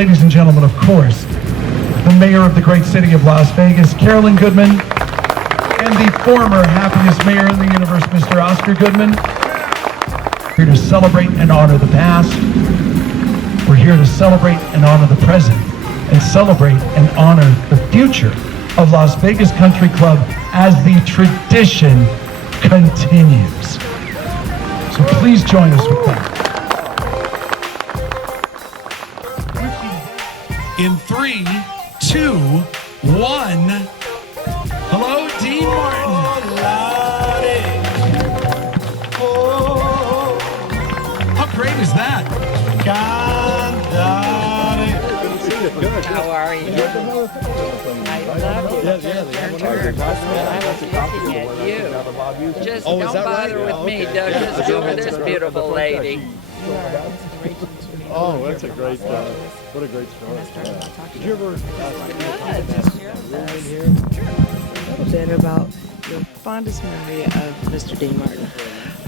ladies and gentlemen, of course, the mayor of the great city of Las Vegas, Carolyn GOODMAN, and the former happiest mayor in the universe, Mr. Oscar Goodman. We're here to celebrate and honor the past. We're here to celebrate and honor the present, and celebrate and honor the future of Las Vegas Country Club as the tradition continues. So please join us with that. In 3, 2, 1. Hello, Dean Martin. How great is that? How are you? I love you. I was looking at you. Just don't bother with me, Doug. Just go with this beautiful lady. Oh, that's a great, what a great story. Did you ever A little bit about your fondest memory of Mr. Dean Martin?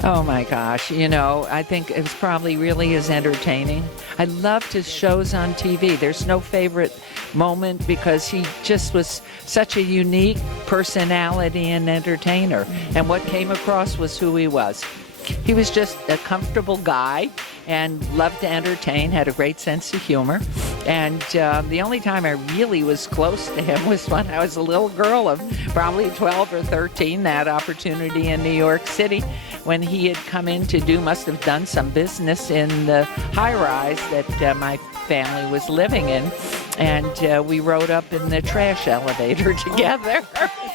Oh my gosh, you know, I think it was probably really as entertaining. I loved his shows on TV. There's no favorite moment because he just was such a unique personality and entertainer. And what came across was who he was. He was just a comfortable guy and loved to entertain, had a great sense of humor. And the only time I really was close to him was when I was a little girl of probably 12 or 13, that opportunity in New York City when he had come in to must have done some business in the high-rise that my family was living in. And we rode up in the trash elevator together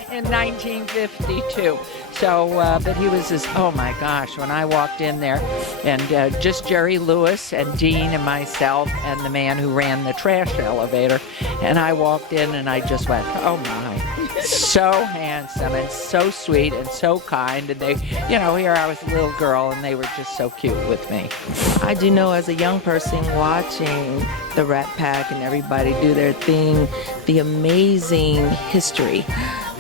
in 1952. So, but he was oh my gosh, when I walked in there, and just Jerry Lewis and Dean and myself and the man who ran the trash elevator, and I walked in and I just went, oh my, so handsome and so sweet and so kind, and they, you know, here I was a little girl and they were just so cute with me. I do know as a young person watching the Rat Pack and everybody do their thing, the amazing history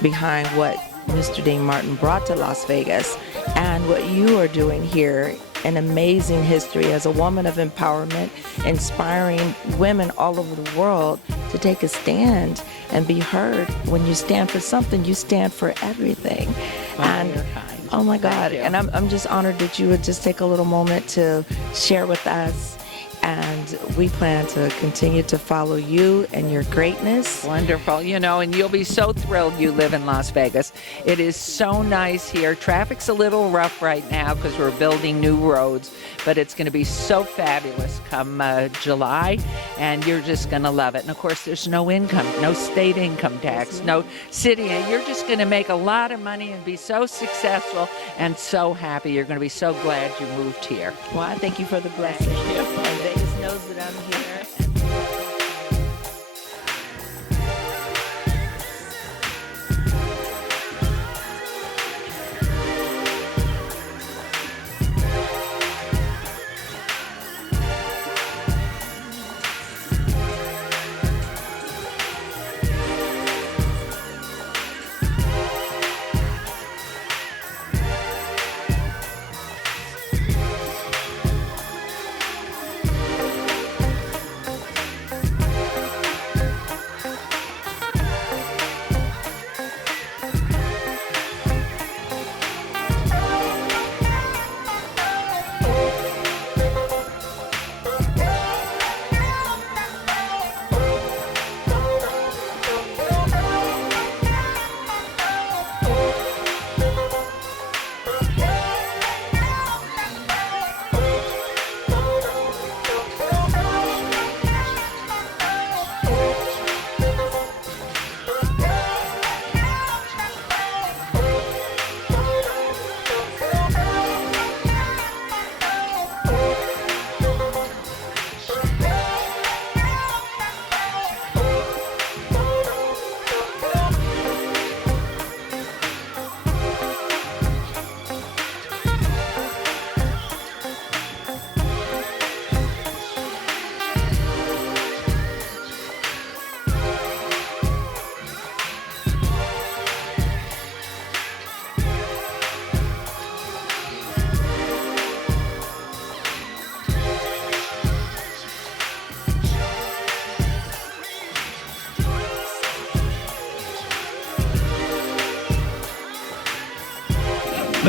behind what Mr. Dean Martin brought to Las Vegas and what you are doing here, an amazing history as a woman of empowerment, inspiring women all over the world to take a stand and be heard. When you stand for something, you stand for everything. And oh my God, and I'm just honored that you would just take a little moment to share with us. And we plan to continue to follow you and your greatness. Wonderful, you know, and you'll be so thrilled you live in Las Vegas. It is so nice here. Traffic's a little rough right now because we're building new roads, but it's going to be so fabulous come July, and you're just going to love it. And of course, there's no income, no state income tax, no city, and you're just going to make a lot of money and be so successful and so happy. You're going to be so glad you moved here. Well, I thank you for the blessing. And Vegas knows that I'm here.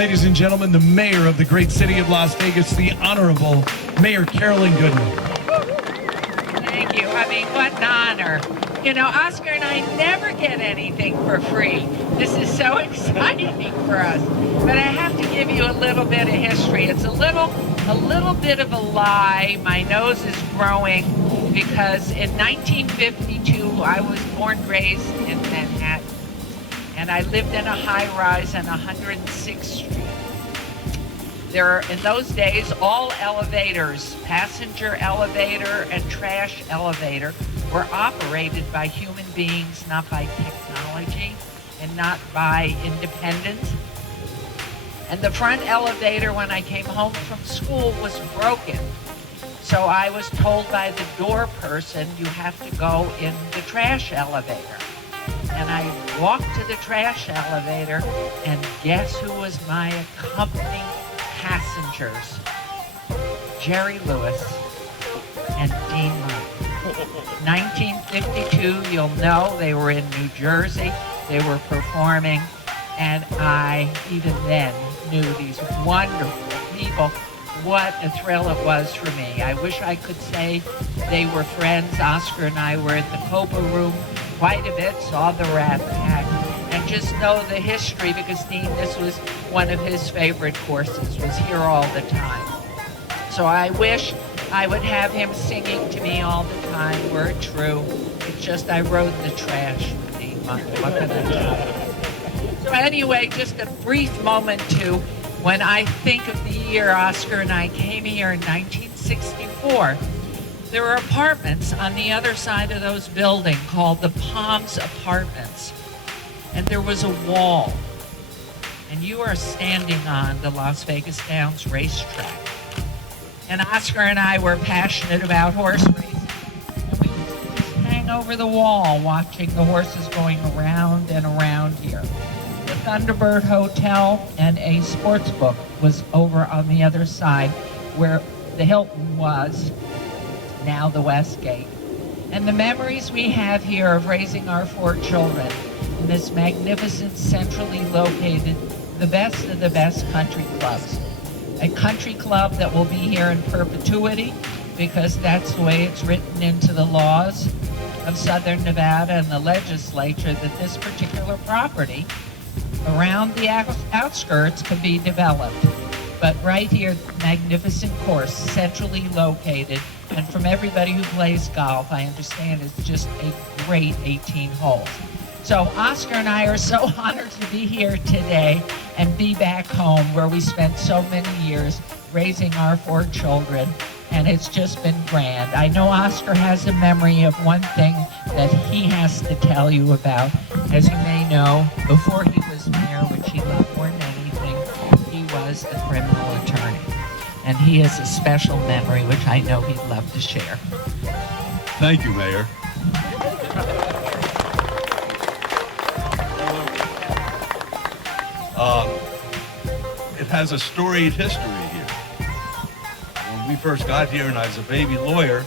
ladies and gentlemen, the mayor of the great city of Las Vegas, the Honorable Mayor Carolyn Goodman. Thank you. I mean, what an honor. You know, Oscar and I never get anything for free. This is so exciting for us. But I have to give you a little bit of history. It's a little bit of a lie. My nose is growing because in 1952, I was born and raised in Manhattan. And I lived in a high-rise on 106th Street. In those days, all elevators, passenger elevator and trash elevator, were operated by human beings, not by technology and not by independence. And the front elevator, when I came home from school, was broken. So I was told by the door person, you have to go in the trash elevator. And I walked to the trash elevator, and guess who was my accompanying passengers? Jerry Lewis and Dean Martin. 1952, you'll know, they were in New Jersey. They were performing, and I even then knew these wonderful people. What a thrill it was for me. I wish I could say they were friends. Oscar and I were in the Copa room quite a bit, saw the Rat Pack, and just know the history because Dean, this was one of his favorite courses, was here all the time. So I wish I would have him singing to me all the time, were it true. It's just I rode the trash with Dean Martin. What can I tell you? So anyway, just a brief moment too. When I think of the year Oscar and I came here in 1964, there were apartments on the other side of those buildings called the Palms Apartments. And there was a wall. And you are standing on the Las Vegas Downs racetrack. And Oscar and I were passionate about horse racing. And we used to just hang over the wall watching the horses going around and around here. The Thunderbird Hotel and a sports book was over on the other side where the Hilton was, now the Westgate. And the memories we have here of raising our 4 children in this magnificent, centrally located, the best of the best country clubs. A country club that will be here in perpetuity because that's the way it's written into the laws of Southern Nevada and the legislature that this particular property around the outskirts can be developed. But right here, magnificent course, centrally located, and from everybody who plays golf, I understand it's just a great 18 holes. So Oscar and I are so honored to be here today and be back home where we spent so many years raising our 4 children, and it's just been grand. I know Oscar has a memory of one thing that he has to tell you about. As you may know, before he was mayor, which he loved more than anything, he was a criminal attorney. And he has a special memory, which I know he'd love to share. Thank you, Mayor. It has a storied history here. When we first got here and I was a baby lawyer,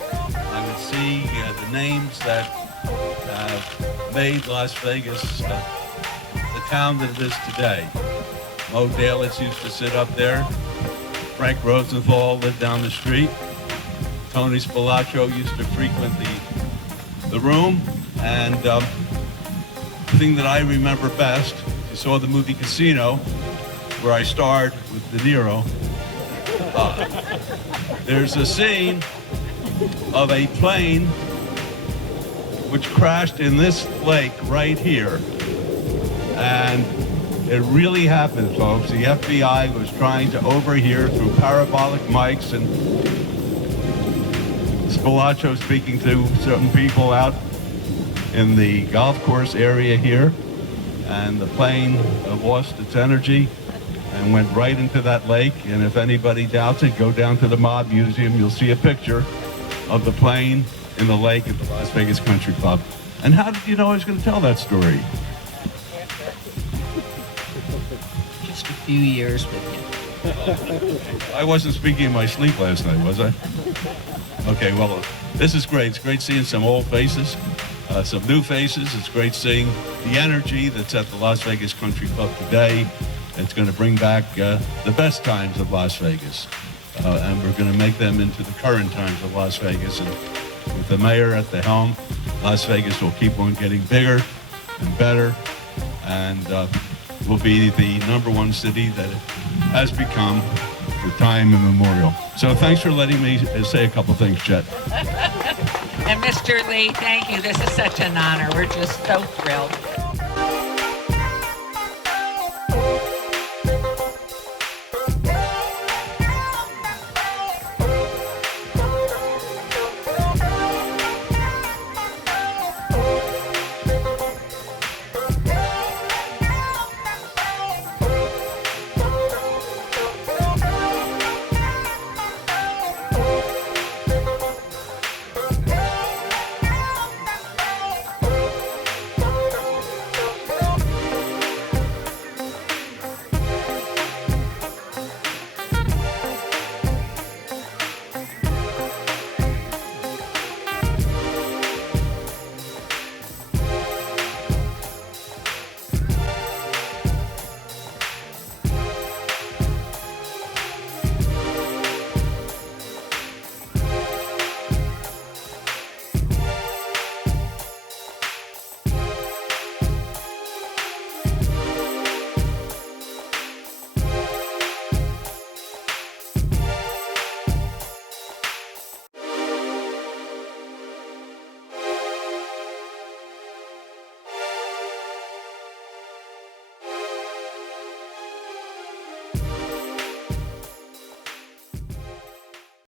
I would see the names that made Las Vegas the town that it is today. Mo Dallas used to sit up there. Frank Rosenthal lived down the street. Tony Spilaccio used to frequent the room. And the thing that I remember best, you saw the movie Casino, where I starred with De Niro. There's a scene of a plane which crashed in this lake right here. And it really happened, folks. The FBI was trying to overhear through parabolic mics, and Spilaccio speaking to certain people out in the golf course area here, and the plane lost its energy and went right into that lake. And if anybody doubts it, go down to the Mob Museum. You'll see a picture of the plane in the lake at the Las Vegas Country Club. And how did you know I was going to tell that story? Just a few years with you. I wasn't speaking in my sleep last night, was I? Okay, well, this is great. It's great seeing some old faces, some new faces. It's great seeing the energy that's at the Las Vegas Country Club today. It's going to bring back the best times of Las Vegas. And we're going to make them into the current times of Las Vegas. And with the mayor at the helm, Las Vegas will keep on getting bigger and better, and will be the #1 city that it has become for time immemorial. So thanks for letting me say a couple things, Chet. And Mr. Lee, thank you. This is such an honor. We're just so thrilled.